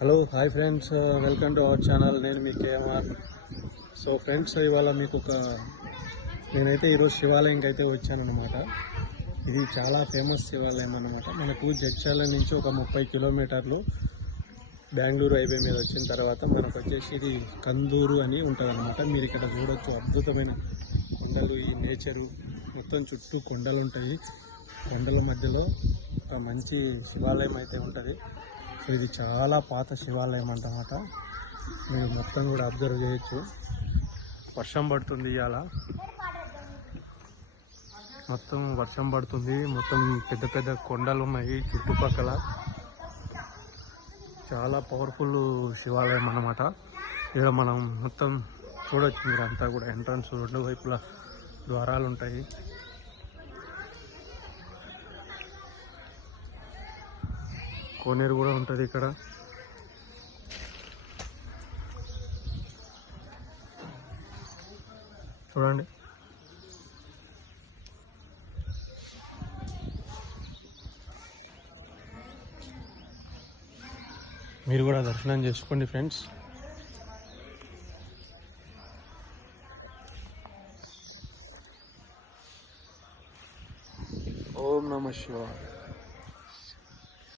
Hello hi friends welcome to our channel నేను మీ KMR so friends ఇవాళ మీకు ఒక నేనైతే ఈరోజు శివాలయంకి అయితే వచ్చానమాట ఇది చాలా ఫేమస్ శివాలయం అనమాట మనకు జడ్చాల నుంచి ఒక ముప్పై కిలోమీటర్లు బెంగళూరు హైవే మీద వచ్చిన తర్వాత మనకు వచ్చేసి ఇది కందూరు అని ఉంటుందన్నమాట. మీరు ఇక్కడ చూడొచ్చు. అద్భుతమైన కొండలు ఈ నేచరు. మొత్తం చుట్టూ కొండలు ఉంటాయి. కొండల మధ్యలో ఒక మంచి శివాలయం అయితే ఉంటుంది. ఇది చాలా పాత శివాలయం అంటమాట. మీరు మొత్తం కూడా అబ్జర్వ్ చేయొచ్చు. వర్షం పడుతుంది ఇవాళ మొత్తం వర్షం పడుతుంది. మొత్తం పెద్ద పెద్ద కొండలు ఉన్నాయి చుట్టుపక్కల. చాలా పవర్ఫుల్ శివాలయం అన్నమాట. ఇక్కడ మనం మొత్తం చూడొచ్చు మీరు అంతా కూడా. ఎంట్రన్స్ రెండు వైపులా ద్వారాలు ఉంటాయి కోనేరు కూడా ఉంటుంది ఇక్కడ. చూడండి. మీరు కూడా దర్శనం చేసుకోండి ఫ్రెండ్స్. ఓం నమ శివాయ.